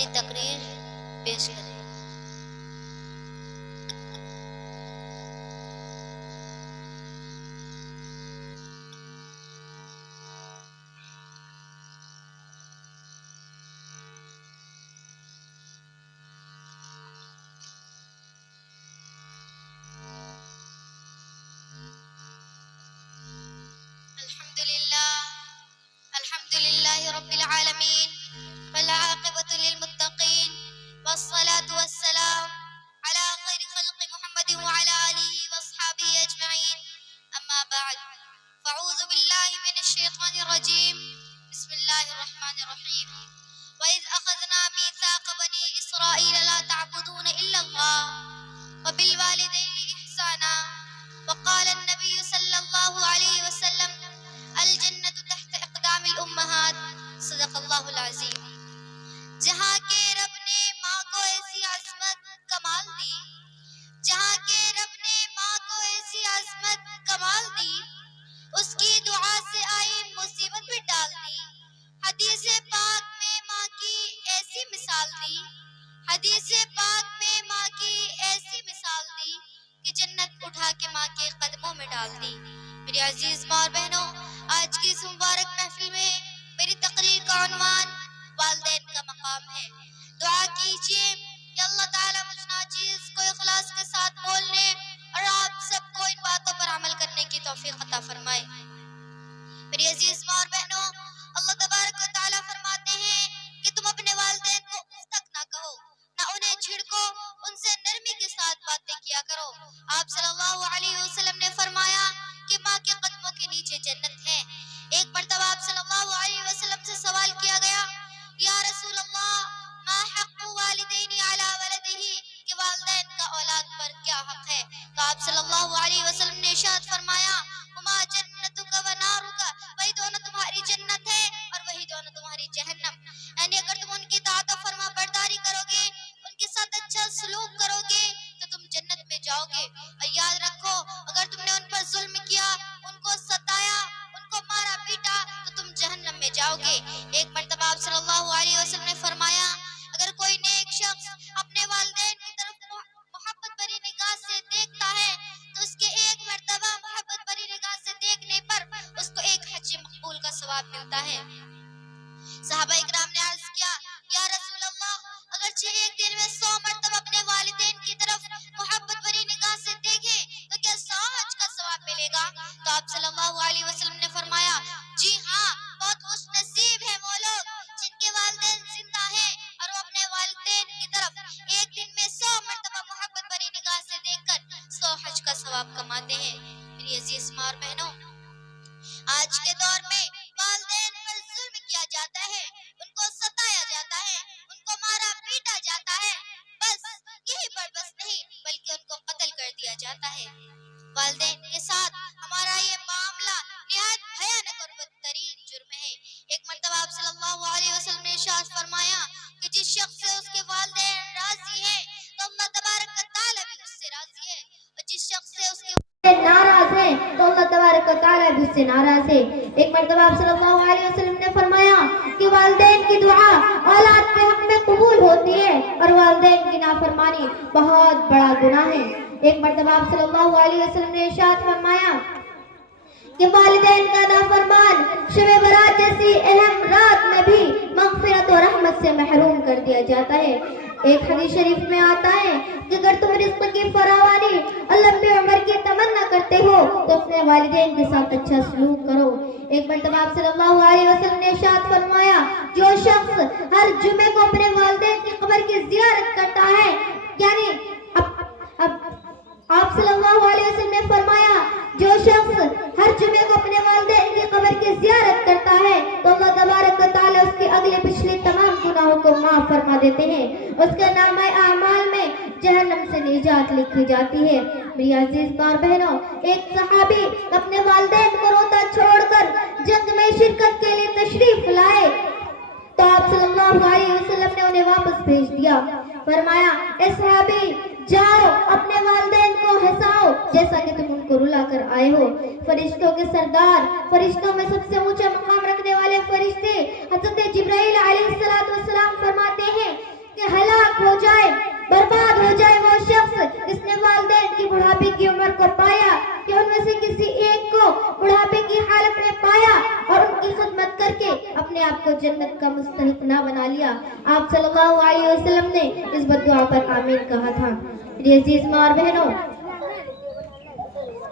اپنی تقریر پیش کریں۔ الحمد لله رب العالمين والعاقبة للمتقين والصلاة والسلام على خير خلق محمد وعلى آله وأصحابه أجمعين، أما بعد، فأعوذ بالله من الشيطان الرجيم، بسم الله الرحمن الرحيم. وإذ أخذنا ميثاق بني إسرائيل لا تعبدون إلا الله وبالوالدين إحسانا، وقال النبي صلى الله عليه وسلم: الجنة تحت اقدام الامہات، صدق اللہ العظیم۔ جہاں کے رب نے ماں کو ایسی عظمت کمال دی، جہاں کے رب نے ماں کو ایسی عظمت کمال دی، اس کی دعا سے آئی مصیبت بھی ٹال دی۔ حدیث پاک میں ماں کی ایسی مثال دی، حدیث پاک میں ماں کی ایسی مثال دی کہ جنت اٹھا کے ماں کے قدموں میں ڈال دی۔ میری عزیز ماں اور بہنوں، آج کی اس مبارک محفل میں میری تقریر کا عنوان والدین کا مقام ہے۔ دعا کیجئے کہ اللہ تعالیٰ مجھ ناچیز کو اخلاص کے ساتھ بولنے اور آپ سب کو ان باتوں پر عمل کرنے کی توفیق عطا فرمائے۔ میری عزیز ماں اور بہنوں، اللہ تبارک و تعالیٰ فرماتے ہیں کہ تم اپنے والدین کو اف تک نہ کہو، نہ انہیں چھڑکو، ان سے نرمی کے ساتھ باتیں کیا کرو۔ آپ صلی اللہ علیہ وسلم نے فرمایا کہ ماں کے قدموں کے نیچے جنت ہے۔ ایک مرتبہ آپ صلی اللہ علیہ وسلم سے سوال کیا گیا: یا رسول اللہ، ما حق والدین علی ولدہ، کہ والدین کا اولاد پر کیا حق ہے؟ تو آپ صلی اللہ علیہ وسلم نے ارشاد فرمایا: ہما جنتک و نارک، وہی دونوں تمہاری جنت ہے اور وہی دونوں تمہاری جہنم۔ یعنی اگر تم ان کی اطاعت و فرما برداری کرو گے، ان کے ساتھ اچھا سلوک کرو گے تو تم جنت میں جاؤ گے، اور یاد رکھو اگر تم نے ان پر ظلم کیا، ان کو ستایا، ان کو مارا پیٹا تو تم جہنم میں جاؤ گے۔ ایک مرتبہ آپ صلی اللہ علیہ وسلم نے فرمایا: اگر کوئی نیک شخص اپنے والدین کی طرف محبت بھری نگاہ سے دیکھتا ہے تو اس کے ایک مرتبہ محبت بھری نگاہ سے دیکھنے پر اس کو ایک حج مقبول کا ثواب ملتا ہے۔ صحابہ اکرام نے عرض کیا: یا رسول اللہ، اگرچہ ایک دن میں 100 مرتبہ اپنے والدین کی طرف محبت بھری نگاہ سے دیکھیں تو کیا 100 حج کا ثواب ملے گا؟ تو آپ صلی اللہ علیہ وسلم نے فرمایا: جی ہاں، بہت خوش نصیب ہیں وہ لوگ جن کے والدین زندہ ہیں اور وہ اپنے والدین کی طرف ایک دن میں 100 مرتبہ محبت بھری نگاہ سے دیکھ کر 100 حج کا ثواب کماتے ہیں۔ میری عزیز ماں اور بہنوں، آج کے دور میں والدین پر ظلم کیا جاتا ہے، ان کو ستایا جاتا ہے، ان کو مارا پیٹا جاتا ہے، بس یہی پر بس نہیں بلکہ ان کو قتل کر دیا جاتا ہے۔ والدین کے ساتھ ہمارا یہ معاملہ نہایت بھیانک اور بدترین جرم ہے۔ ایک مرتبہ آپ صلی اللہ علیہ وسلم نے ارشاد فرمایا کہ جس شخص سے اس کے والدین راضی ہیں تو اللہ تبارک و تعالیٰ بھی اس سے راضی ہے، اور جس شخص سے اس کے ناراض ہیں تو اللہ تبارک و تعالیٰ بھی اس سے ناراض ہے۔ ایک مرتبہ آپ صلی اللہ علیہ وسلم نے فرمایا کہ والدین کی دعا اولاد کے حق میں قبول ہوتی ہے اور والدین کی نافرمانی بہت بڑا گناہ ہے۔ ایک مرتبہ آپ صلی اللہ علیہ وسلم نے ارشاد فرمایا کہ والدین کا نافرمان شب برات جیسی اہم رات میں بھی مغفرت و رحمت سے محروم کر دیا جاتا ہے۔ ایک حدیث شریف میں آتا ہے کہ اگر تم رزق کی فراوانی اور لمبی عمر کی تمنا کرتے ہو تو اپنے والدین کے ساتھ اچھا سلوک کرو۔ ایک مرتبہ آپ صلی اللہ علیہ وسلم نے ارشاد فرمایا: جو شخص ہر جمعے کو اپنے والدین کی قبر کی زیارت کرتا ہے، یعنی آپ صلی اللہ علیہ وسلم نے فرمایا جو شخص ہر جمعے کو اپنے والدین کی قبر کی زیارت کرتا ہے تو اللہ تبارک و تعالیٰ اس کے اگلے پچھلے تمام گناہوں کو معاف فرما دیتے ہیں، اس کے نامہ اعمال میں جہنم سے نجات لکھی جاتی ہے۔ میری عزیز ماں اور بہنوں، ایک صحابی اپنے والدین کو روتا چھوڑ کر جنگ میں شرکت کے لیے تشریف لائے تو آپ صلی اللہ علیہ وسلم نے انہیں واپس بھیج دیا۔ فرمایا: اے صحابی، جاؤ اپنے والدین کو ہنساؤ جیسا کہ تم ان کو رلا کر آئے ہو۔ فرشتوں کے سردار، فرشتوں میں سب سے اونچا مقام رکھنے والے فرشتے حضرت جبرائیل علیہ السلام فرماتے ہیں آپ کو جنت کا مستحق نہ بنا لیا۔ آپ صلی اللہ علیہ وسلم نے اس بددعا پر آمین کہا تھا۔ میری عزیز ماں اور بہنوں،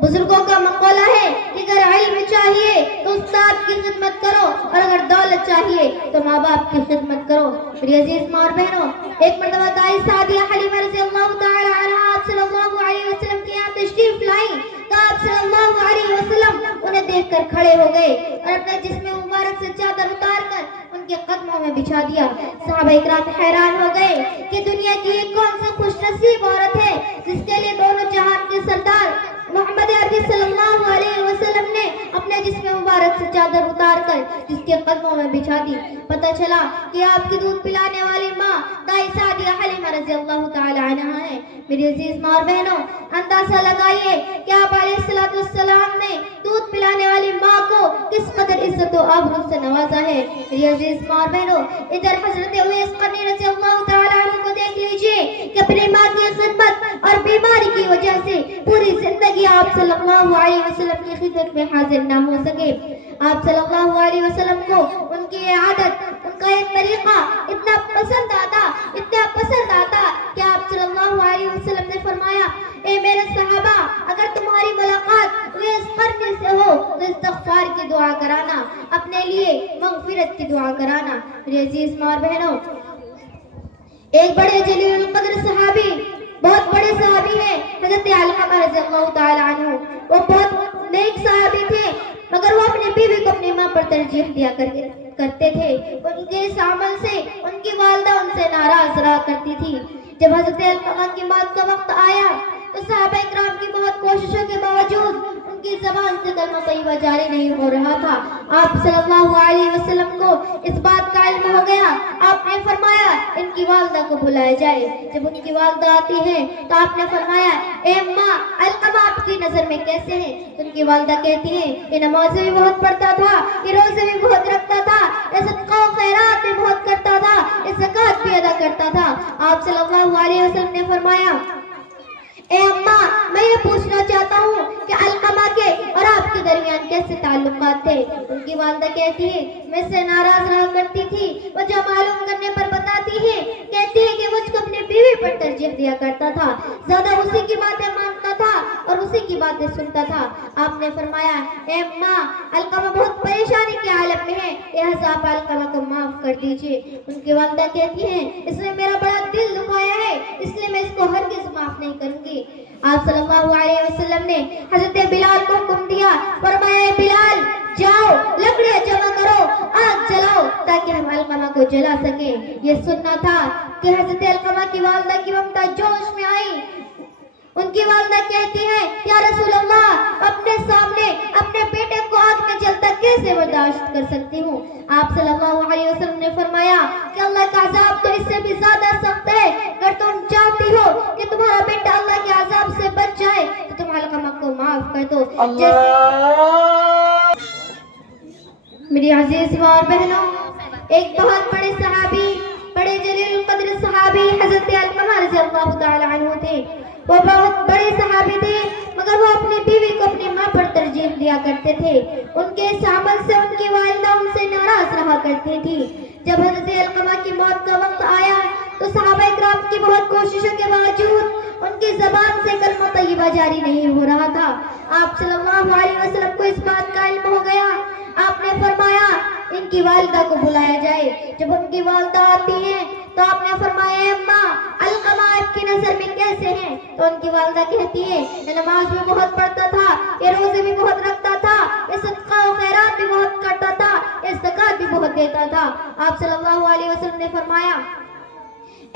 بزرگوں کا مقولہ ہے کہ اگر علم چاہیے تو استاد کی خدمت کرو، اور اگر دولت چاہیے تو ماں باپ کی خدمت کرو۔ میری عزیز ماں اور بہنوں، ایک مرتبہ دائی سعدیہ حلیمہ رضی اللہ تعالی عنہا آپ صلی اللہ علیہ وسلم کے یہاں تشریف لائیں تو آپ صلی اللہ علیہ وسلم انہیں دیکھ کر کھڑے ہو گئے اور اپنے جسم مبارک سے چادر اتار کر ان کے قدموں میں بچھا دیا۔ صحابہ اکرام حیران ہو گئے کہ دنیا کی ایک کون سی خوش نصیب عورت ہے جس کے لیے دونوں جہان کے سردار محمد عربی صلی اللہ علیہ وسلم نے اپنے جسم مبارک سے چادر اتار کر جس کے قدموں میں بچھا دی۔ پتہ چلا کہ آپ کی دودھ پلانے والی ماں دائی سعدیہ حلیمہ رضی اللہ تعالی عنہا ہے۔ میری عزیز ماں اور بہنوں، اندازہ لگائیے کہ آپ علیہ السلام نے دودھ پلانے والی ماں کو کس قدر عزت و آبرو سے نوازا ہے۔ میری عزیز ماں اور بہنوں، ادھر حضرت اویس قرنی رضی اللہ تعالی عنہ کو دیکھ لیجئے کہ اپنی ماں کی خدمت اور بیماری کی وجہ سے پوری زندگی آپ صلی اللہ علیہ وسلم کی خدمت میں حاضر نہ ہو سکے۔ آپ صلی اللہ علیہ وسلم کو ان کی عادت، ان کا ایک طریقہ اتنا پسند آتا کہ آپ صلی اللہ علیہ وسلم نے فرمایا، اے میرے صحابہ، اگر تمہاری ملاقات اویس قرنی سے ہو تو استغفار کی دعا کرانا، اپنے لیے مغفرت کی دعا کرانا۔ میری عزیز ماں اور بہنوں، ایک بڑے جلیل القدر صحابی، بہت بڑے صحابی ہیں حضرت علقمہ رضی اللہ تعالی عنہ۔ وہ بہت نیک صحابی تھے، مگر وہ اپنی بیوی کو اپنی ماں پر ترجیح دیا کرتے تھے۔ ان کے اس عمل سے ان کی والدہ ان سے ناراض رہا کرتی تھی۔ جب حضرت علقمہ کی موت کا وقت آیا تو صحابہ اکرام کی بہت کوششوں کے باوجود ان کی زبان سے کلمہ طیبہ جاری نہیں ہو رہا تھا۔ آپ صلی اللہ علیہ وسلم کو اس بات کا علم ہو گیا۔ آپ نے فرمایا ان کی والدہ کو بلایا جائے۔ جب ان کی والدہ آتی ہے تو آپ نے فرمایا، اے اماں، علقمہ آپ کی نظر میں کیسے ہیں؟ ان کی والدہ کہتی ہیں، یہ نمازیں بھی بہت پڑھتا تھا، یہ روزے بھی بہت رکھتا تھا، یہ صدقہ و خیرات بھی بہت کرتا تھا، یہ زکوٰۃ بھی ادا کرتا تھا۔ آپ صلی اللہ علیہ وسلم نے فرمایا، اے اماں، میں یہ پوچھنا چاہتا ہوں کہ علقمہ کے اور آپ کے درمیان کیسے تعلقات تھے؟ ان کی والدہ کہتی ہے، میں سے ناراض رہا کرتی تھی، وہ جو معلوم کرنے پر بتاتی ہے، کہتی ہے کہ مجھ کو اپنی بیوی پر ترجیح دیا کرتا تھا، زیادہ اسی کی باتیں مانتا تھا اور اسی کی باتیں سنتا تھا۔ آپ نے فرمایا، اے اماں، علقمہ بہت پریشانی کے عالم میں ہے، لہذا آپ علقمہ کو معاف کر دیجئے۔ ان کی والدہ کہتی ہیں، اس نے میرا بڑا دل دکھایا ہے، اس لیے میں اس کو ہرگز معاف نہیں کروں گی۔ آپ صلی اللہ علیہ وسلم نے حضرت بلال کو حکم دیا، فرمایا، اے بلال، جاؤ لکڑیاں جمع کرو، آگ جلاؤ تاکہ ہم علقمہ کو جلا سکیں۔ یہ سننا تھا کہ حضرت علقمہ کی والدہ کی ممتا جوش میں آئی۔ ان کی والدہ کہتی ہے، یا رسول اللہ، اپنے سامنے اپنے بیٹے کو آگ میں جلتا کیسے برداشت کر سکتی ہوں؟ آپ صلی اللہ علیہ وسلم نے فرمایا کہ اللہ کا عذاب تو اس سے بھی زیادہ سخت ہے۔ اگر تم چاہتی ہو کہ تمہارا بیٹا اللہ کے عذاب سے بچ جائے تو تم علقمہ کو معاف کر دو۔ میری عزیز ماں اور بہنوں، ایک بہت بڑے صحابی، بڑے جلیل القدر صحابی حضرت علقمہ رضی اللہ تعالی عنہ تھے۔ وہ بہت بڑے صحابی تھے، مگر وہ اپنی بیوی کو اپنی ماں پر ترجیح دیا کرتے تھے۔ ان کے اس عمل سے ان کی والدہ ان سے ناراض رہا کرتی تھی۔ جب حضرت علقمہ کی موت کا وقت آیا تو صحابہ اکرام کی بہت کوششوں کے باوجود ان کی زبان سے کلمہ طیبہ جاری نہیں ہو رہا تھا۔ آپ صلی اللہ علیہ وسلم کو اس بات کا علم ہو گیا۔ آپ نے فرمایا، ان کی والدہ کو بلایا جائے۔ جب ان کی والدہ آتی ہیں تو آپ نے فرمایا، اے اماں، علقمہ آپ کی نظر میں کیسے ہیں؟ تو ان کی والدہ کہتی ہے، یہ نماز بھی بہت پڑھتا تھا، یہ روزے بھی بہت رکھتا تھا، یہ صدقہ و خیرات بھی بہت کرتا تھا، یہ زکوٰۃ بھی بہت دیتا تھا۔ آپ صلی اللہ علیہ وسلم نے فرمایا،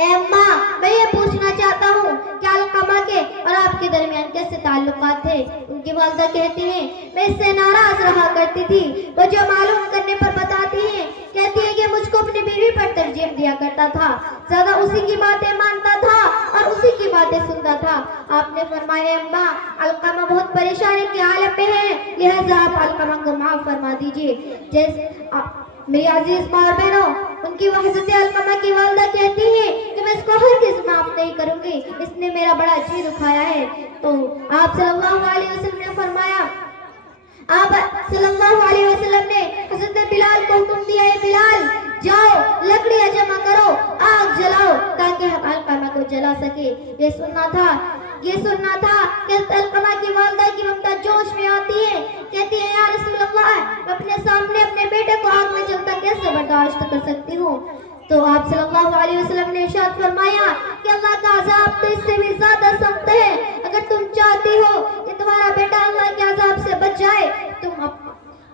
اے اماں، میں یہ پوچھنا چاہتا ہوں کہ علقمہ کے اور آپ کے درمیان کیسے تعلقات تھے؟ ان کی والدہ کہتی ہیں، میں اس سے ناراض رہا کرتی تھی، وہ جو معلوم کرنے پر بتاتی ہیں، کہتی ہے کہ مجھ کو اپنی بیوی پر ترجیح دیا کرتا تھا، زیادہ اسی کی باتیں مانتا تھا اور اسی کی باتیں سنتا تھا۔ آپ نے فرمایا، اماں، علقمہ بہت پریشانی کے عالم میں ہے، لہذا آپ علقمہ کو معاف فرما دیجئے۔ میری عزیز ماں اور بہنوں، ان کی حضرت علقمہ کی والدہ کہتی ہے کہ میں اس کو ہرگز معاف نہیں کروں گی، اس نے میرا بڑا جی دکھایا ہے۔ تو آپ صلی اللہ علیہ وسلم نے فرمایا، آپ صلی اللہ علیہ وسلم نے حضرت بلال کو حکم دیا ہے بلال جاؤ لکڑیاں جمع کرو آگ جلاؤ تاکہ ہم علقمہ کو جلا سکے. یہ سننا تھا کہ علقمہ کی والدہ کی ممتا جوش میں آتی ہے, کہتی ہے یا رسول اللہ میں اپنے سامنے اپنے بیٹے کو آگ میں جلتا کیسے برداشت کر سکتی ہوں. تو آپ صلی اللہ علیہ وسلم نے ارشاد فرمایا کہ اللہ کا عذاب تو اس سے بھی زیادہ سخت ہے. اگر تم چاہتی ہو کہ تمہارا بیٹا اللہ کے عذاب سے بچ جائے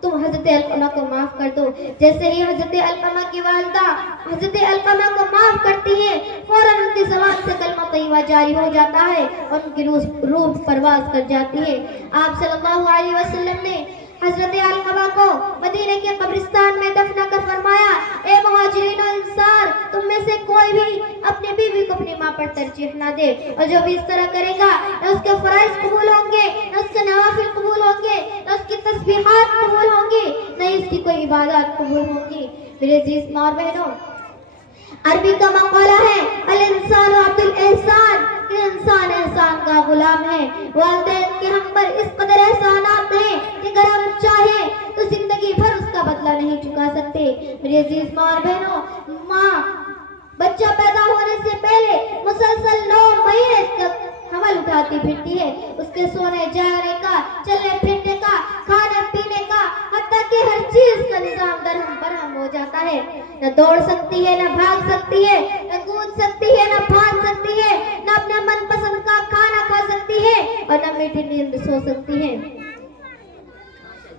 تم حضرت علقمہ کو معاف کر دو. جیسے ہی حضرت علقمہ کی والدہ حضرت علقمہ کو معاف کرتی ہے فوراً ان کی زبان سے کلمہ طیبہ جاری ہو جاتا ہے اور ان کی روح پرواز کر جاتی ہے. آپ صلی اللہ علیہ وسلم نے حضرت علقمہ کو مدینہ کے قبرستان میں دفنا کر فرمایا اے مہاجرین و انصار تم میں سے کوئی بھی اپنی بیوی کو اپنی ماں پر ترجیح نہ دے, اور جو بھی اس طرح کرے گا نہ اس کے فرائض قبول ہوں گے نہ اس کے نوافل قبول ہوں گے نہ اس کی تسبیحات قبول ہوں گی نہ اس کی کوئی عبادات قبول ہوں گی. میرے عزیز ماں بہنوں, عربی کا مقولہ ہے الانسان عبد الاحسان, کہ انسان احسان کا غلام ہے. والدین کے ہم پر اس قدر احسانات ہیں کہ اگر ہم چاہیں تو زندگی بھر اس کا بدلہ نہیں چکا سکتے. میری عزیز ماں اور بہنوں, ماں بچہ پیدا ہونے سے پہلے مسلسل 9 مہینے تک حمل اٹھاتی پھرتی ہے. اس کے سونے جانے کا, چلنے پھرنے کا, کھانے پینے کا, حتیٰ کہ ہر چیز کا نظام درہم برہم ہو جاتا ہے. نہ دوڑ سکتی ہے, نہ بھاگ سکتی ہے, نہ کود سکتی ہے, نہ پھاند سکتی ہے, نہ اپنے من پسند کا کھانا کھا سکتی ہے اور نہ میٹھی نیند سو سکتی ہے.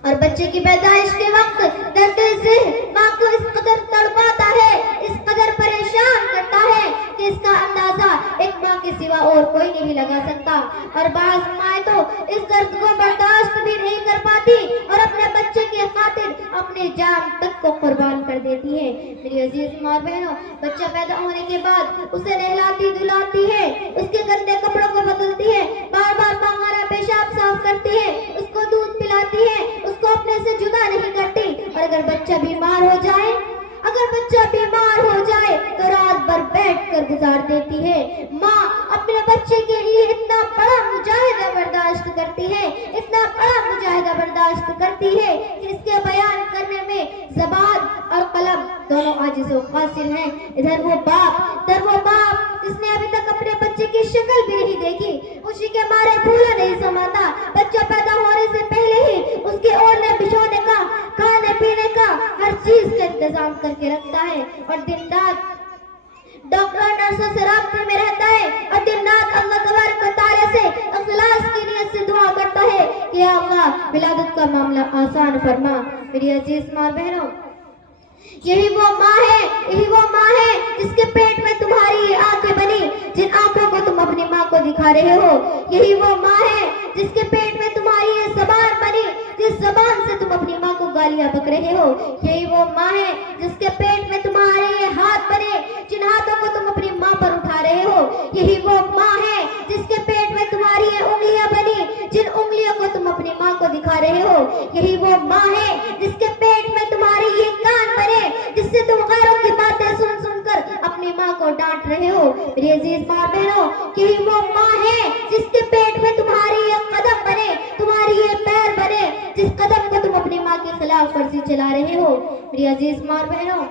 اور بچے کی پیدائش کے وقت درد ذہن ماں کو اس قدر تڑپاتا ہے, اس قدر پریشان کرتا ہے کہ اس کا اندازہ ایک ماں کے سوا اور کوئی نہیں لگا سکتا. اور بعض مائیں تو اس درد کو برداشت بھی نہیں کر پاتی اور اپنے بچے کی خاطر اپنے جان تک کو قربان کر دیتی ہے. میری عزیز ماں بہنوں, بچہ پیدا ہونے کے بعد اسے نہلاتی دھلاتی ہے, اس کے گندے کپڑوں کو بدلتی ہے, بار بار پاخانہ پیشاب صاف کرتی ہے, اس کو دودھ پلاتی ہے, اس کو اپنے سے جدا نہیں کرتی. اور اگر بچہ بیمار ہو جائے تو رات بھر بیٹھ کر گزار دیتی ہے. ماں اپنے بچے کے لیے اتنا بڑا مجاہدہ برداشت کرتی ہے کہ اس کے بیان کرنے میں زبان اور قلم دونوں عاجز و قاصر ہیں. ادھر وہ باپ جس نے ابھی تک اپنے بچے کی شکل بھی نہیں دیکھی, خوشی کے مارے بھولا نہیں سماتا, بچہ پیدا ہونے سے پہلے ہی اس کے اوڑھنے بچھونے کا, کھانے پینے کا, ہر چیز کا انتظام کر کے رکھتا ہے اور دن رات ڈاکٹر نرسوں سے رابطے میں رہتا ہے اور دن رات اللہ تبارک و تعالیٰ سے اخلاص کی نیت سے دعا کرتا ہے کہ یا اللہ ولادت کا معاملہ آسان فرما. میری عزیز ماں بہنوں, یہی وہ ماں ہے جس کے پیٹ میں تمہاری یہ آنکھیں بنی جن آنکھوں کو تم اپنی ماں کو دکھا رہے ہو. یہی وہ ماں ہے جس کے پیٹ میں تمہاری یہ زبان بنی جس زبان سے تم اپنی ماں کو گالیاں بک رہے ہو. یہی وہ ماں ہے جس کے پیٹ میں تمہارے یہ ہاتھ بنے جن ہاتھوں کو تم اپنی ماں پر اٹھا رہے ہو. یہی وہ ماں ہے جس کے پیٹ میں تمہاری یہ انگلیاں بنی جن انگلیوں کو تم اپنی ماں کو دکھا رہے ہو. یہی وہ ماں ہے جس کے پیٹ میں تمہاری یہ کان بنے جس سے تم غیروں کی باتیں سن کر اپنی ماں کو ڈانٹ رہے ہو. میری عزیز ماں بہنوں, یہی وہ ماں ہے جس کے پیٹ میں تمہاری یہ قدم بنے, تمہاری یہ پیر بنے جس قدم کو تم اپنی ماں کے خلاف ورزی چلا رہے ہو. میری عزیز ماں بہنوں,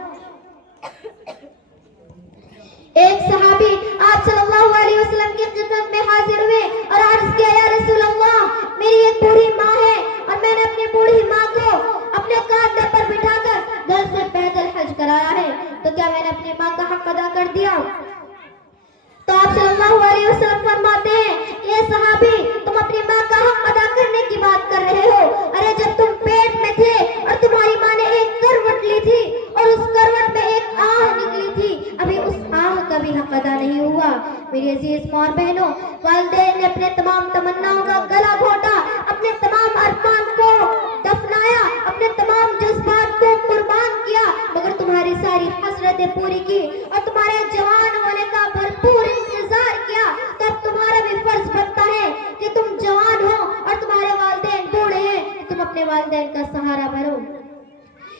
ایک صحابی آپ صلی اللہ علیہ وسلم کی خدمت میں حاضر ہوئے اور عرض کیا یا رسول اللہ میری ایک بوڑھی ماں ہے اور میں نے اپنی بوڑھی ماں کو اپنے کاندھے پر بٹھا کر گھر سے پیدل حج کرایا ہے, تو کیا میں نے اپنی ماں کا حق ادا کر دیا؟ تو آپ صلی اللہ علیہ وسلم فرماتے ہیں یہ صحابی تم اپنی ماں کا حق ادا کرنے کی بات کر رہے ہو, ارے جب تم پیٹ میں تھے اور تمہاری ماں نے ایک کروٹ لی تھی اور اس کروٹ میں ایک آہ نکلی تھی, ابھی اس آہ کا بھی حق ادا نہیں ہوا. میری عزیز ماں بہنوں, والدین نے اپنے تمام تمناؤں کا گلا گھونٹا, اپنے تمام ارمان کو دفنایا, اپنے تمام جذبات کو قربان کیا, مگر تمہاری ساری حسرتیں پوری کی اور تمہارے جوان ہونے کا بھرپور انتظار کیا. تو اب تمہارا بھی فرض بنتا ہے کہ تم جوان ہو اور تمہارے والدین بوڑھے ہیں, تم اپنے والدین کا سہارا بنو.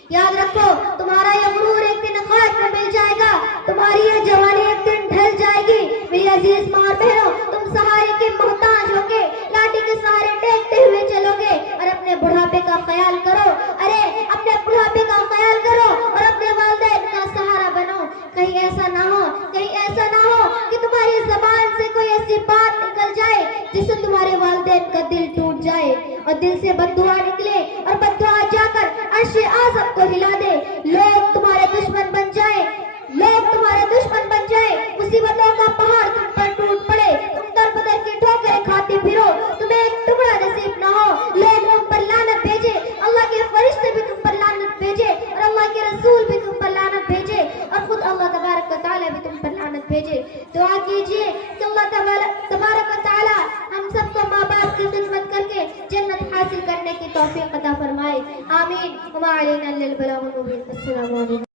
یاد رکھو تمہارا یہ غرور ایک دن خاک میں مل جائے گا, تمہاری یہ جوانی ایک دن ڈھل جائے گی. میری عزیز ماں بہنوں, تم سہارے کے محتاج ہو گے, لاٹھی کے سہارے ٹیکتے ہوئے چلو گے اور اپنے بڑھاپے کا اور دل سے بددعا نکلے اور بددعا جا کر عرش اعظم کو ہلا دے. لوگ تمہارے دشمن بن جائیں, لوگ تمہارے دشمن بن جائیں, مصیبتوں کا پہاڑ تم پر ٹوٹ پڑے, تم در بدر کی ٹھوکریں کھاتے پھرو, تمہیں ایک ٹکڑا نصیب نہ ہو, لوگ تم پر لعنت بھیجے, اللہ کے فرشتے بھی تم پر لعنت بھیجے, اور اللہ کے رسول بھی تم پر لعنت بھیجے, اور خود اللہ تبارک و تعالیٰ بھی تم پر لعنت بھیجے. دعا کیجئے کہ اللہ تبارک و تعالیٰ ہم سب کو ماں باپ کی خدمت کر کے جنت حاصل کرنے کی توفیق عطا فرمائے. آمین. وما علینا الا البلاغ المبین. السلام علیکم.